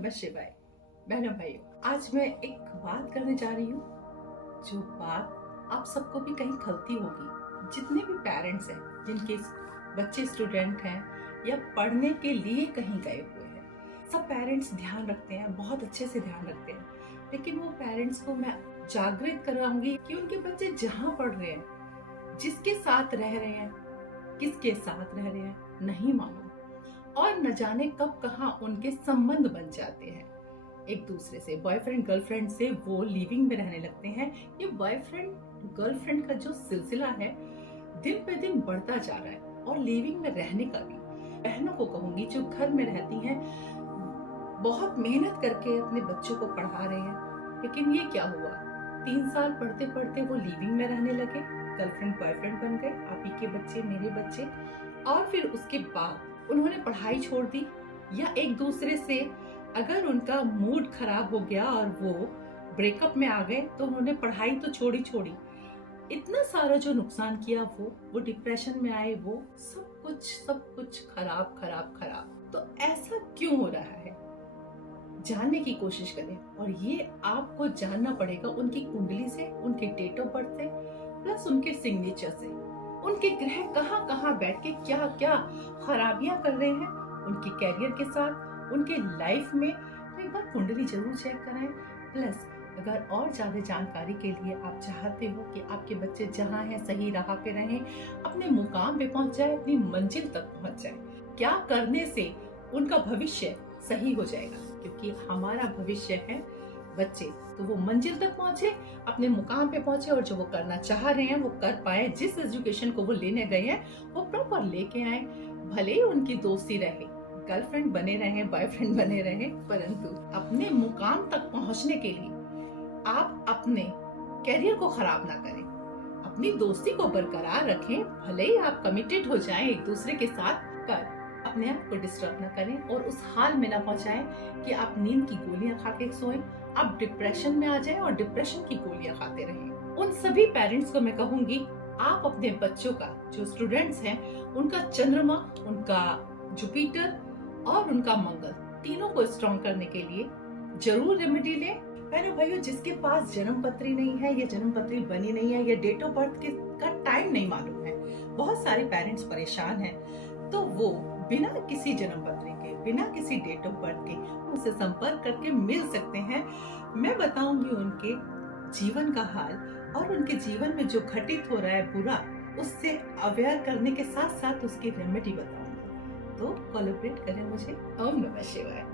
नमः शिवाय। बहनों भाइयों, आज मैं एक बात करने जा रही हूँ जो बात आप सबको भी कहीं खलती होगी। जितने भी पेरेंट्स हैं जिनके बच्चे स्टूडेंट हैं या पढ़ने के लिए कहीं गए हुए हैं, सब पेरेंट्स ध्यान रखते हैं, बहुत अच्छे से ध्यान रखते हैं। लेकिन वो पेरेंट्स को मैं जागृत कराऊंगी कि उनके बच्चे जहाँ पढ़ रहे हैं, जिसके साथ रह रहे हैं, किसके साथ रह रहे हैं, नहीं मालूम। और न जाने कब कहाँ उनके संबंध बन जाते हैं एक दूसरे से। बॉयफ्रेंड गर्लफ्रेंड से वो लिविंग में रहने लगते हैं। ये बॉयफ्रेंड गर्लफ्रेंड का जो सिलसिला है दिन पे दिन बढ़ता जा रहा है। और लिविंग में रहने का भी, बहनों को कहूंगी जो घर में रहती हैं, बहुत मेहनत करके अपने बच्चों को पढ़ा रहे हैं, लेकिन ये क्या हुआ, 3 साल पढ़ते पढ़ते वो लिविंग में रहने लगे, गर्लफ्रेंड बॉयफ्रेंड बन गए, आप ही के बच्चे मेरे बच्चे। और फिर उसके बाद उन्होंने पढ़ाई छोड़ दी, या एक दूसरे से अगर उनका मूड खराब हो गया और वो ब्रेकअप में आ गए तो उन्होंने पढ़ाई तो छोड़ी, इतना सारा जो नुकसान किया, वो डिप्रेशन में आए, वो सब कुछ खराब। तो ऐसा क्यों हो रहा है, जानने की कोशिश करें। और ये आपको जानना पड़ेगा उनकी कुंडली से, उनके डेट ऑफ बर्थ से, प्लस उनके सिग्नेचर से, उनके ग्रह कहाँ कहाँ बैठ के क्या क्या खराबियां कर रहे हैं उनके कैरियर के साथ, उनके लाइफ में। तो एक बार कुंडली जरूर चेक कराएं। प्लस अगर और ज्यादा जानकारी के लिए आप चाहते हो कि आपके बच्चे जहाँ हैं सही राह पे रहें, अपने मुकाम पे पहुंच जाए, अपनी मंजिल तक पहुंच जाए, क्या करने से उनका भविष्य सही हो जाएगा, क्योंकि हमारा भविष्य है बच्चे, तो वो मंजिल तक पहुंचे, अपने मुकाम पे पहुंचे, और जो वो करना चाह रहे हैं वो कर पाए। जिस एजुकेशन को वो लेने गए हैं वो प्रॉपर लेके आए। भले ही उनकी दोस्ती रहे, गर्लफ्रेंड बने रहे, बॉयफ्रेंड बने रहे, परंतु अपने मुकाम तक पहुंचने के लिए आप अपने कैरियर को खराब ना करें, अपनी दोस्ती को बरकरार रखें। भले ही आप कमिटेड हो जाएं एक दूसरे के साथ, पर अपने आप को डिस्टर्ब ना करें और उस हाल में ना पहुंचाएं कि आप नींद की गोलियां खा के सोएं, आप डिप्रेशन में आ जाएं और डिप्रेशन की गोलियां खाते रहें। उन सभी पेरेंट्स को मैं कहूंगी, आप अपने बच्चों का, जो स्टूडेंट्स हैं, उनका चंद्रमा, उनका जुपिटर और उनका मंगल, तीनों को स्ट्रॉन्ग करने के लिए जरूर रेमेडी लें। बहनों भाइयों, जिसके पास जन्म पत्री नहीं है, या जन्म पत्री बनी नहीं है, या डेट ऑफ बर्थ का टाइम नहीं मालूम है, बहुत सारे पेरेंट्स परेशान हैं, तो वो बिना किसी जन्म पत्री के, बिना किसी डेट ऑफ बर्थ के उनसे संपर्क करके मिल सकते हैं। मैं बताऊंगी उनके जीवन का हाल, और उनके जीवन में जो घटित हो रहा है बुरा, उससे अवेयर करने के साथ साथ उसकी रेमेडी बताऊंगी। तो कोलैबोरेट करें मुझे। ओम नमः शिवाय।